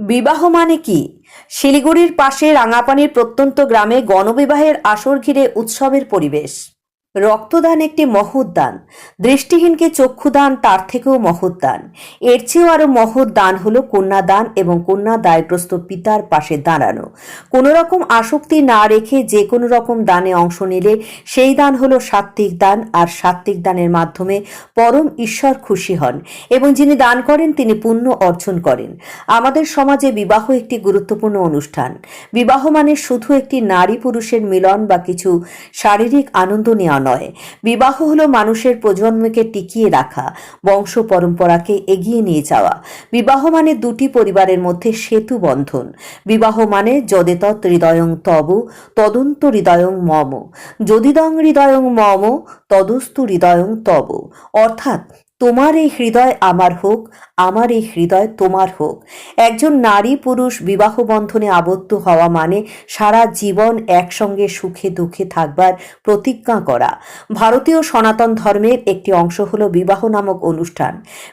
বিবাহ মানে কি? শিলিগুড়ির পাশে রাঙাপানির প্রত্যন্ত গ্রামে গণবিবাহের আসর ঘিরে উৎসবের পরিবেশ। রক্তদান একটি মহৎ দান। দৃষ্টিহীনকে চক্ষুদান তার থেকেও মহৎ দান। এর চেয়েও আরো মহৎ দান হলো কন্যাদান এবং কন্যা দায়গ্রস্ত পিতার পাশে দাঁড়ানো। কোনো রকম আসক্তি না রেখে যে কোনো রকম দানে অংশ নিলে সেই দান হলো সাত্ত্বিক দান, আর সাত্ত্বিক দানের মাধ্যমে পরম ঈশ্বর খুশি হন এবং যিনি দান করেন তিনি পুণ্য অর্জন করেন। আমাদের সমাজে বিবাহ একটি গুরুত্বপূর্ণ অনুষ্ঠান। বিবাহ মানে শুধু একটি নারী পুরুষের মিলন বা কিছু শারীরিক আনন্দ নেওয়া নয়। বিবাহ হলো মানুষের প্রজন্মকে টিকিয়ে রাখা, বংশ পরম্পরাকে এগিয়ে নিয়ে যাওয়া। বিবাহ মানে দুটি পরিবারের মধ্যে সেতু বন্ধন। বিবাহ মানে যদেতৎ হৃদয়ং তব তদন্ত হৃদয়ং মম, যদিদং হৃদয়ং মম তদস্তু হৃদয়ং তব। অর্থাৎ তোমার এই হৃদয় আমার হোক, আমার এই হৃদয় তোমার হোক। একজন নারী পুরুষ বিবাহ বন্ধনে আবদ্ধ হওয়া মানে সারা জীবন একসঙ্গে সুখে দুঃখে থাকবার প্রতিজ্ঞা করা। ভারতীয় সনাতন ধর্মের একটি অংশ হল বিবাহ নামক অনুষ্ঠান।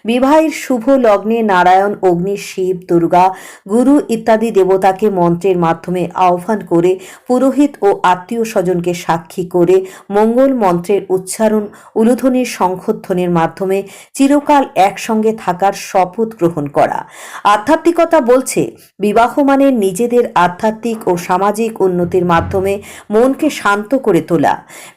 বিবাহের শুভ লগ্নে নারায়ণ, অগ্নি, শিব, দুর্গা, গুরু ইত্যাদি দেবতাকে মন্ত্রের মাধ্যমে আহ্বান করে পুরোহিত ও আত্মীয় স্বজনকে সাক্ষী করে মঙ্গল মন্ত্রের উচ্চারণ, উলুধ্বনির শঙ্খধ্বনির মাধ্যমে চিরকাল একসঙ্গে থাকার শপথ গ্রহণ করা। আধ্যাত্মিকতা বলছে বিবাহ মানে নিজেদের আধ্যাত্মিক ও সামাজিক উন্নতির মাধ্যমে মনকে শান্ত করে তোলা।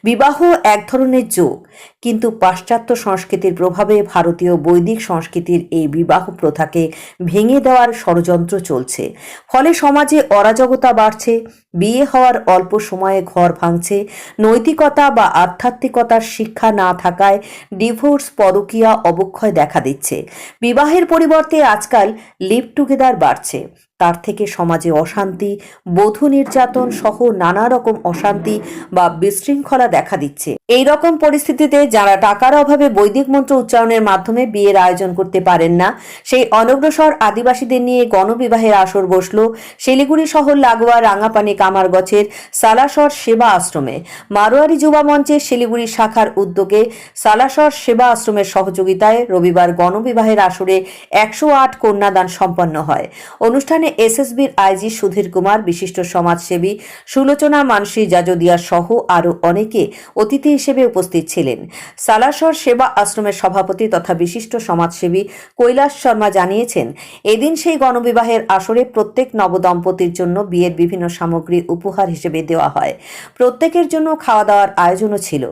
বিবাহ এক ধরনের যোগ, কিন্তু পাশ্চাত্য সংস্কৃতির প্রভাবে ভারতীয় বৈদিক সংস্কৃতির এই বিবাহ প্রথাকে ভেঙে দেওয়ার ষড়যন্ত্র চলছে। ফলে সমাজে অরাজকতা বাড়ছে, বিয়ে হওয়ার অল্প সময়ে ঘর ভাঙছে, নৈতিকতা বা আধ্যাত্মিকতার শিক্ষা না থাকায় ডিভোর্স, পরকীয়া, অবক্ষয় দেখা দিচ্ছে। বিবাহের পরিবর্তে আজকাল লিভ টুগেদার বাড়ছে। তার থেকে সমাজে অশান্তি, বধূ নির্যাতন সহ নানা রকম অশান্তি বা বিশৃঙ্খলা দেখা দিচ্ছে। এই রকম পরিস্থিতিতে যারা টাকার অভাবে বৈদিক মন্ত্র উচ্চারণের মাধ্যমে বিয়ের আয়োজন করতে পারেন না, সেই অনগ্রসর আদিবাসীদের নিয়ে গণবিবাহের আসর বসল শিলিগুড়ি শহর লাগোয়া রাঙাপানি কামারগছের সালাসর সেবা আশ্রমে। মারোয়ারি যুবা মঞ্চের শিলিগুড়ি শাখার উদ্যোগে সালাসর সেবা আশ্রমের সহযোগিতায় রবিবার গণবিবাহের আসরে 108 কন্যাদান সম্পন্ন হয়। অনুষ্ঠানে এসএসবির আইজি সুধীর কুমার, বিশিষ্ট সমাজসেবী সুলোচনা মানসী জাজদিয়া সহ আরও অনেকে অতিথি হিসেবে উপস্থিত ছিলেন। সালাসর সেবা আশ্রমের সভাপতি তথা বিশিষ্ট সমাজসেবী কৈলাস শর্মা জানিয়েছেন, এদিন সেই গণবিবাহের আসরে প্রত্যেক নবদম্পতির জন্য বিয়ের বিভিন্ন সামগ্রী উপহার হিসেবে দেওয়া হয়। প্রত্যেকের জন্য খাওয়া দাওয়ার আয়োজনও ছিল।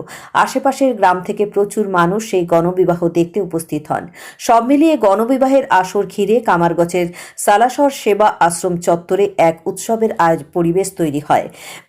আশেপাশের গ্রাম থেকে প্রচুর মানুষ সেই গণবিবাহ দেখতে উপস্থিত হন। সব মিলিয়ে গণবিবাহের আসর ঘিরে কামারগছের সালাসর সেবা আশ্রম চত্বরে এক উৎসবের পরিবেশ তৈরি হয়।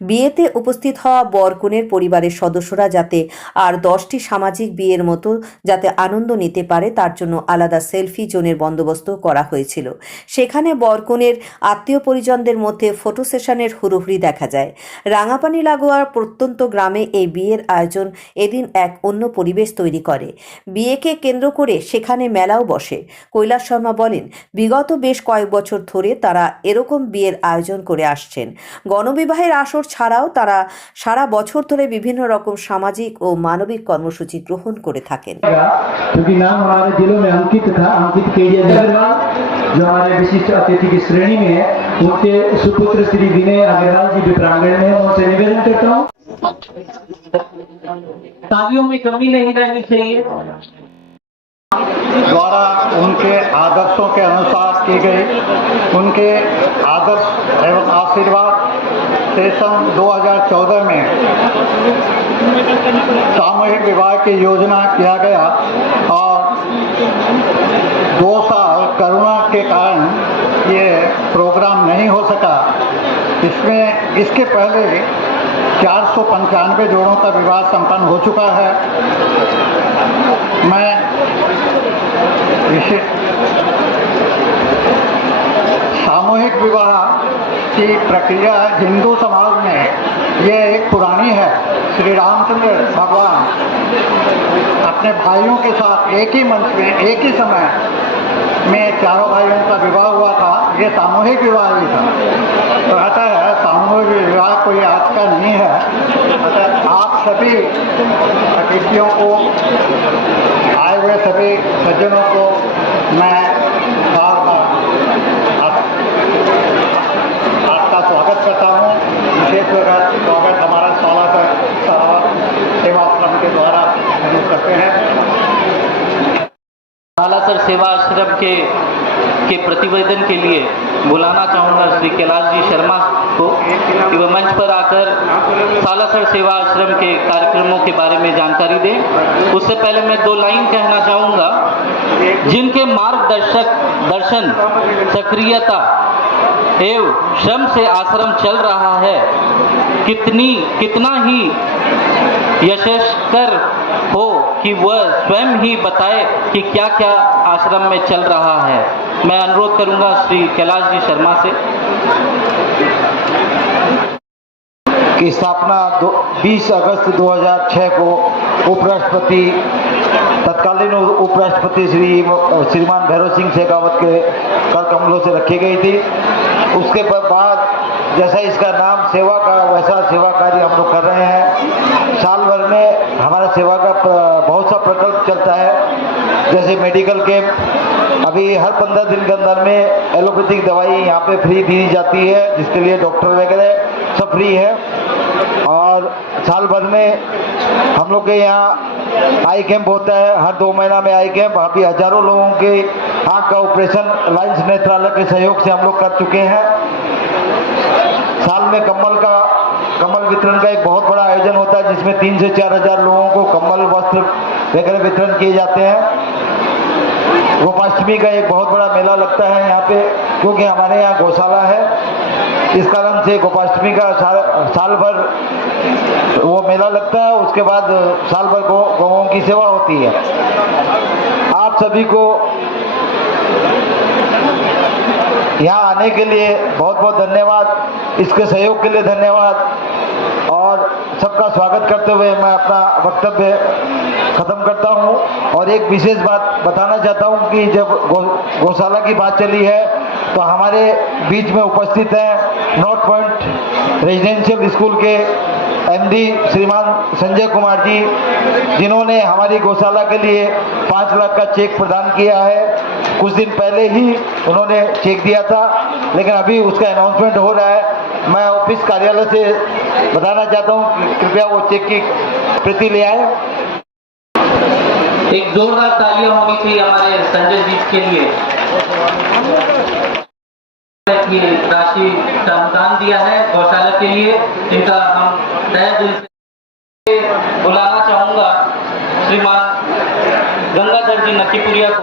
বিয়েতে উপস্থিত হওয়া বর কনের পরিবারের সদস্যরা যাতে আর 10টি সামাজিক বিয়ের মতো যাতে আনন্দ নিতে পারে তার জন্য আলাদা সেলফি জোনের বন্দোবস্ত করা হয়েছিল। সেখানে বর কনের আত্মীয় পরিজনদের মধ্যে ফটো সেশনের হুড়োহুড়ি দেখা যায়। রাঙাপানি লাগোয়ার প্রত্যন্ত গ্রামে এই বিয়ের আয়োজন এদিন এক অন্য পরিবেশ তৈরি করে। বিয়েকে কেন্দ্র করে সেখানে মেলাও বসে। কৈলাস শর্মা বলেন, বিগত বেশ কয়েক বছর ধরে তারা এরকম বিয়ের আয়োজন করে আসছেন। গণবিবাহের আসর ছাড়াও তারা সারা বছর ধরে বিভিন্ন রকম সামাজিক ও মানবিক কর্মসূচি গ্রহণ করে থাকেন। क्योंकि नाम हमारे दिलों में अंकित था, अंकित केडिया अग्रवाल जो हमारे विशिष्ट अतिथि की श्रेणी में है, उनके सुपुत्र श्री विनय अग्रवाल जी भी प्रांगण में, उनसे निवेदन करता हूँ तालियों में कमी नहीं रहनी चाहिए। द्वारा उनके आदर्शों के अनुसार की गई उनके आदर्श एवं आशीर्वाद से सन 2014 में सामूहिक विवाह की योजना किया गया और 2 साल कोरोना के कारण ये प्रोग्राम नहीं हो सका। इसके पहले 495 जोड़ों का विवाह संपन्न हो चुका है। मैं सामूहिक विवाह की प्रक्रिया हिंदू समाज में ये एक पुरानी है। श्री रामचंद्र भगवान अपने भाइयों के साथ एक ही मंच में एक ही समय में चारों भाइयों का विवाह हुआ था। ये सामूहिक विवाह ही था। तो कहता है सामूहिक विवाह कोई आज का नहीं है। आप सभी अतिथियों को, आए हुए सभी सज्जनों को मैं बार बार आश्रम के प्रतिवेदन के लिए बुलाना चाहूँगा श्री कैलाश जी शर्मा को कि वह मंच पर आकर सालासर सेवा आश्रम के कार्यक्रमों के बारे में जानकारी दें। उससे पहले मैं 2 लाइन कहना चाहूँगा। जिनके दर्शन सक्रियता एवं श्रम से आश्रम चल रहा है, कितना ही यशस्कर हो कि वह स्वयं ही बताए कि क्या क्या आश्रम में चल रहा है। मैं अनुरोध करूंगा श्री कैलाश जी शर्मा से की स्थापना 20 अगस्त 2006 को उपराष्ट्रपति तत्कालीन उपराष्ट्रपति श्रीमान भैरव सिंह शेखावत के कर कमलों से रखी गई थी। उसके बाद जैसा इसका नाम सेवा का, वैसा सेवा कार्य हम लोग कर रहे हैं। साल भर में हमारा सेवा का बहुत सा प्रकल्प चलता है, जैसे मेडिकल कैंप। अभी हर 15 दिन के अंदर में एलोपैथिक दवाई यहाँ पे फ्री दी जाती है, जिसके लिए डॉक्टर वगैरह सब फ्री है। और साल भर में हम लोग के यहाँ आई कैंप होता है, हर 2 महीना में आई कैंप। अभी हजारों लोगों के आँख का ऑपरेशन लायंस नेत्रालय के सहयोग से हम लोग कर चुके हैं। साल में कम्बल वितरण का एक बहुत बड़ा आयोजन होता है, जिसमें 3 से 4 हजार लोगों को कम्बल, वस्त्र वगैरह वितरण किए जाते हैं। गोपाष्टमी का एक बहुत बड़ा मेला लगता है यहाँ पे, क्योंकि हमारे यहाँ गौशाला है। इस कारण से गोपाष्टमी का साल भर वो मेला लगता है। उसके बाद साल भर गौओं की सेवा होती है। आप सभी को यहाँ आने के लिए बहुत बहुत धन्यवाद, इसके सहयोग के लिए धन्यवाद। और सबका स्वागत करते हुए मैं अपना वक्तव्य खत्म करता हूँ। और एक विशेष बात बताना चाहता हूँ कि जब गौशाला की बात चली है, तो हमारे बीच में उपस्थित हैं नॉर्थ पॉइंट रेजिडेंशियल स्कूल के एमडी श्रीमान संजय कुमार जी, जिन्होंने हमारी गौशाला के लिए 5 लाख का चेक प्रदान किया है। कुछ दिन पहले ही उन्होंने चेक दिया था, लेकिन अभी उसका अनाउंसमेंट हो रहा है। मैं ऑफिस कार्यालय से बताना चाहता हूँ कि कृपया वो चेक की प्रति ले आए। एक जोरदार तालियां होनी चाहिए हमारे संजय जी के लिए। ये राशि का अनुदान दिया है गौशाला के लिए, इनका हम तहे दिल से बुलाना चाहूंगा श्रीमान गंगाधर जी नकीपुरिया को।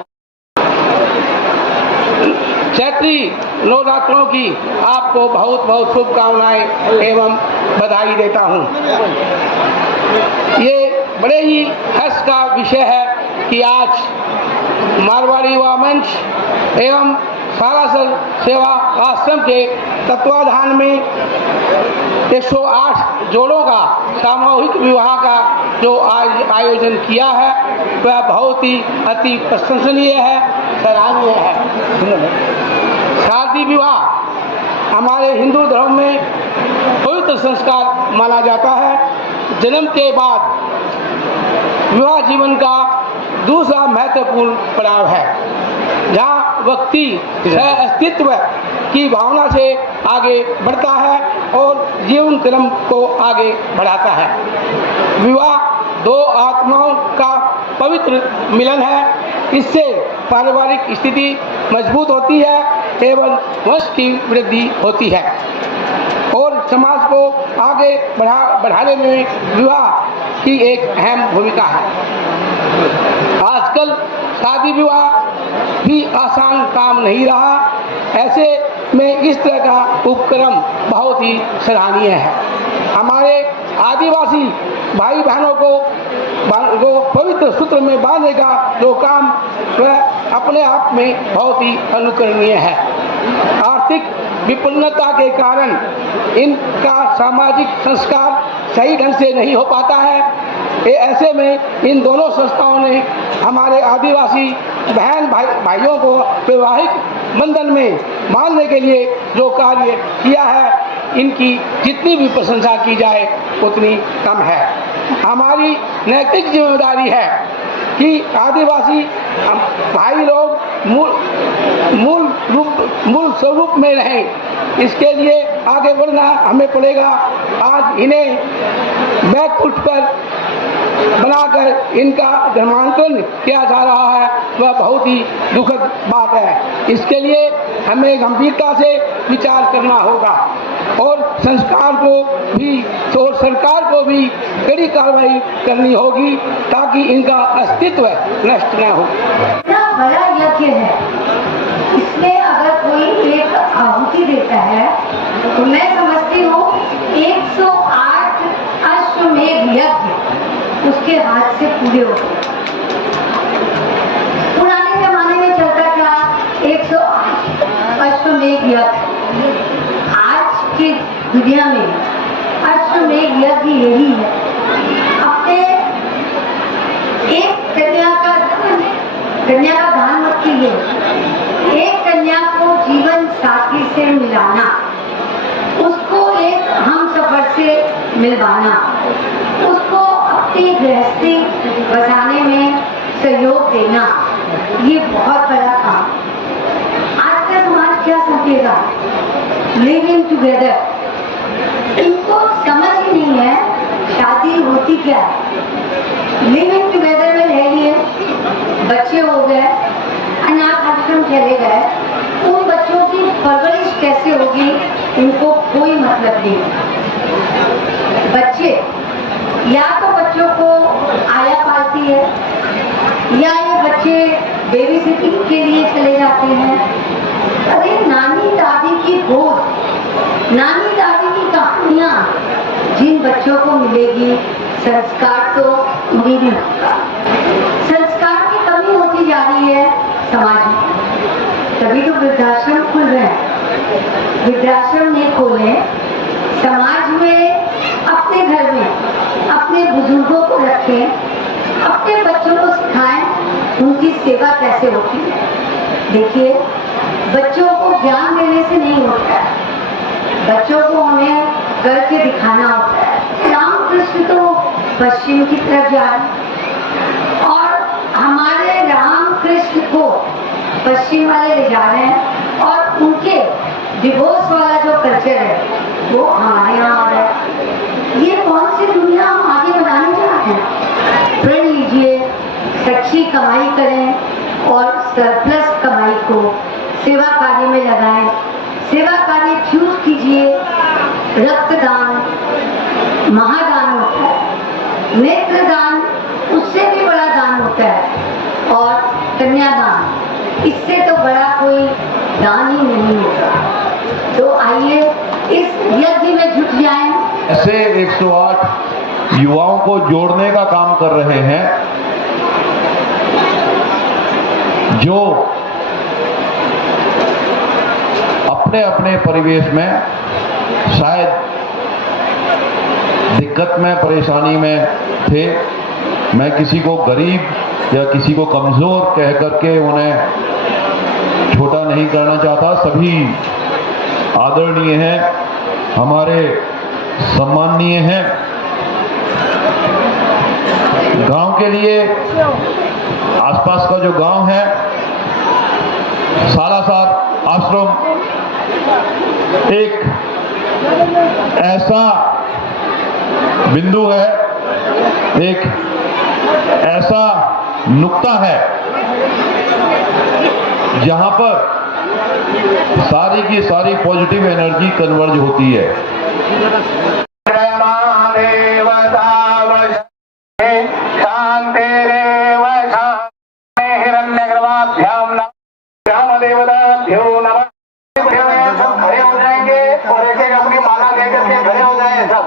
चैत्री नवरात्रों की आपको बहुत बहुत शुभकामनाएं एवं बधाई देता हूं। ये बड़े ही हर्ष का विषय है कि आज मारवाड़ी युवा मंच एवं सालासर सेवा आश्रम के तत्वाधान में 108 जोड़ों का सामूहिक विवाह का जो आयोजन किया है, वह बहुत ही अति प्रशंसनीय है, सराहनीय है। शादी विवाह हमारे हिंदू धर्म में पवित्र संस्कार माना जाता है। जन्म के बाद विवाह जीवन का दूसरा महत्वपूर्ण पड़ाव है, जहाँ व्यक्ति सह अस्तित्व की भावना से आगे बढ़ता है और जीवन क्रम को आगे बढ़ाता है। विवाह 2 आत्माओं का पवित्र मिलन है। इससे पारिवारिक स्थिति मजबूत होती है एवं वंश की वृद्धि होती है और समाज को आगे बढ़ाने में विवाह की एक अहम भूमिका है। आजकल शादी विवाह भी आसान काम नहीं रहा। ऐसे में इस तरह का उपक्रम बहुत ही सराहनीय है। हमारे आदिवासी भाई बहनों को पवित्र सूत्र में बांधने का जो काम वह अपने आप में बहुत ही अनुकरणीय है। आर्थिक विपन्नता के कारण इनका सामाजिक संस्कार सही ढंग से नहीं हो पाता है। ऐसे में इन दोनों संस्थाओं ने हमारे आदिवासी बहन भाइयों को वैवाहिक बंधन में बांधने के लिए जो कार्य किया है, इनकी जितनी भी प्रशंसा की जाए उतनी कम है। हमारी नैतिक जिम्मेदारी है कि आदिवासी भाई लोग मूल स्वरूप में रहें। इसके लिए आगे बढ़ना हमें पड़ेगा। आज इन्हें बैक उठकर बनाकर इनका धर्मांतरण किया जा रहा है, वह बहुत ही दुखद बात है। इसके लिए हमें गंभीरता से विचार करना होगा और संस्कार को भी और सरकार को भी कड़ी कार्रवाई करनी होगी ताकि इनका अस्तित्व नष्ट न हो। इतना बड़ा यज्ञ है, इसमें अगर कोई एक आहुति देता है तो मैं समझती हूँ 108 अश्वमेध यज्ञ उसके हाथ से पूरे होते। पुराने जमाने में चलता था 108 अश्वमेध यज्ञ। आज की दुनिया में अश्वमेध यज्ञ यही है, अपने एक कन्या का दान मत कीजिए, एक कन्या को जीवन साथी से मिलाना, उसको एक हम सफर से मिलवाना, उसको अपनी गृहस्थी बसाने में सहयोग देना, ये बहुत बड़ा काम। आज का समाज क्या समझेगा? लिविंग टुगेदर, इनको समझ ही नहीं है शादी होती क्या है। लिविंग टुगेदर में रह लिए, बच्चे हो गए, अनाथ आश्रम चले गए, उन बच्चों की परवरिश कैसे होगी इनको कोई मतलब नहीं। बच्चे या तो बच्चों को आया पालती है या ये बच्चे बेबी सिटिंग के लिए चले जाते हैं। अरे नानी दादी की गोद, नानी दादी की कहानियां जिन बच्चों को मिलेगी, संस्कार तो उन्हीं में होगा। संस्कार की कमी होती जा रही है समाज में, तभी तो वृद्धाश्रम खुल रहे हैं। वृद्धाश्रम नहीं खोले, समाज में अपने घर में अपने बुजुर्गों को रखें, अपने बच्चों को सिखाएं उनकी सेवा कैसे होती है। देखिए, बच्चों को ज्ञान देने से नहीं होता है, बच्चों को हमें करके दिखाना होता है। रामकृष्ण तो पश्चिम की तरफ जा रहे और हमारे रामकृष्ण को पश्चिम वाले ले जा रहे हैं और उनके डिवोर्स वाला जो कल्चर है वो हमारे यहाँ आ रहा है। ये कौन सी दुनिया हम आगे बढ़ाने जा रहे हैं? प्रण लीजिए, सच्ची कमाई करें और सरप्लस कमाई को सेवा कार्य में लगाएं। सेवा कार्य चूज कीजिए। रक्तदान महादान होता है, नेत्रदान उससे भी बड़ा दान होता है और कन्यादान इससे तो बड़ा कोई दान ही नहीं होगा। तो आइए इस यज्ञ में जुट जाएं। ऐसे 108 युवाओं को जोड़ने का काम कर रहे हैं जो अपने अपने परिवेश में शायद दिक्कत में, परेशानी में थे। मैं किसी को गरीब या किसी को कमजोर कह करके उन्हें छोटा नहीं करना चाहता। सभी आदरणीय हैं, हमारे सम्माननीय हैं। गांव के लिए आसपास का जो गांव है सालासर आश्रम एक ऐसा बिंदु है, एक ऐसा नुक्ता है जहां पर सारी की सारी पॉजिटिव एनर्जी कन्वर्ज होती है। खड़े हो जाएंगे और एक एक अपनी माला लेकर के खड़े हो जाए सब।